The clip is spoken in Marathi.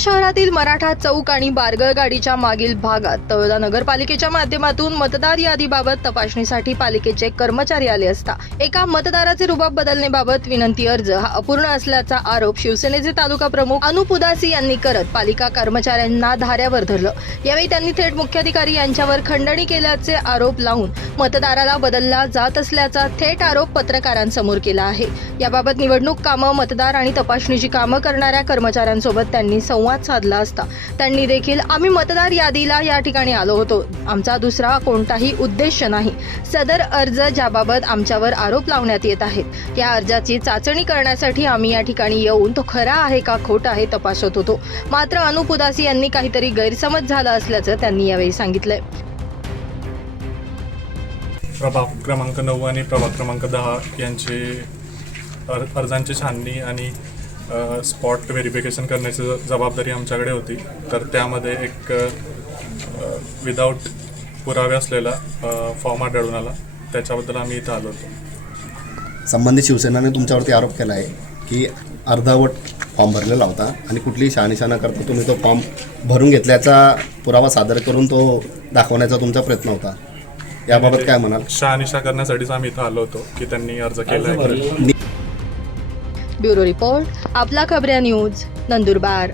शहरातील मराठा चौक आणि बारगळ गाडीच्या मागील भागात तळोदा नगरपालिकेच्या माध्यमातून मतदार यादीबाबत तपासणीसाठी पालिकेचे कर्मचारी आले असता एका मतदाराचे रुबाब बदलण्याबाबत विनंती अर्ज हा अपूर्ण असल्याचा आरोप शिवसेनेचे तालुका प्रमुख अनुप उदासी यांनी करत पालिका कर्मचाऱ्यांना धाऱ्यावर धरलं। यावेळी त्यांनी थेट मुख्याधिकारी यांच्यावर खंडणी केल्याचे आरोप लावून मतदाराला बदलला जात असल्याचा थेट आरोप पत्रकारांसमोर केला आहे। याबाबत निवडणूक कामं, मतदार आणि तपासणीची कामं करणाऱ्या कर्मचाऱ्यांसोबत त्यांनी संवाद साधला असता त्यांनी देखील आम्ही मतदार यादीला या ठिकाणी आलो होतो, आमचा दुसरा कोणताही उद्देश नाही। सदर अर्ज ज्याबाबत आमच्यावर आरोप लावण्यात येत आहेत या अर्जाची चाचणी करण्यासाठी आम्ही या ठिकाणी येऊन तो खरा आहे का खोटा आहे तपासत होतो। मात्र अनुप उदासी यांनी काहीतरी गैरसमज झाला असल्याचं त्यांनी यावेळी सांगितलंय। प्रभाग क्रमांक 9 आणि प्रभाग क्रमांक 10 यांचे अर्जांची छाननी आणि स्पॉट व्हेरिफिकेशन करण्याची जबाबदारी आमच्याकडे होती। तर त्यामध्ये एक विदाऊट पुरावे असलेला फॉर्म आढळून आला, त्याच्याबद्दल आम्ही इथं आलो होतो। संबंधित शिवसेनेने तुमच्यावरती आरोप केला आहे की अर्धवट फॉर्म भरलेला होता आणि कुठलीही शहानिशा न करता तुम्ही तो फॉर्म भरून घेतल्याचा पुरावा सादर करून तो दाखवण्याचा तुमचा प्रयत्न होता। याबाबत काय म्हणाल? शहानिशा करण्यासाठीच आम्ही इथं आलो होतो की त्यांनी अर्ज केला आहे। ब्युरो रिपोर्ट, आपला खबऱ्या न्यूज, नंदुरबार।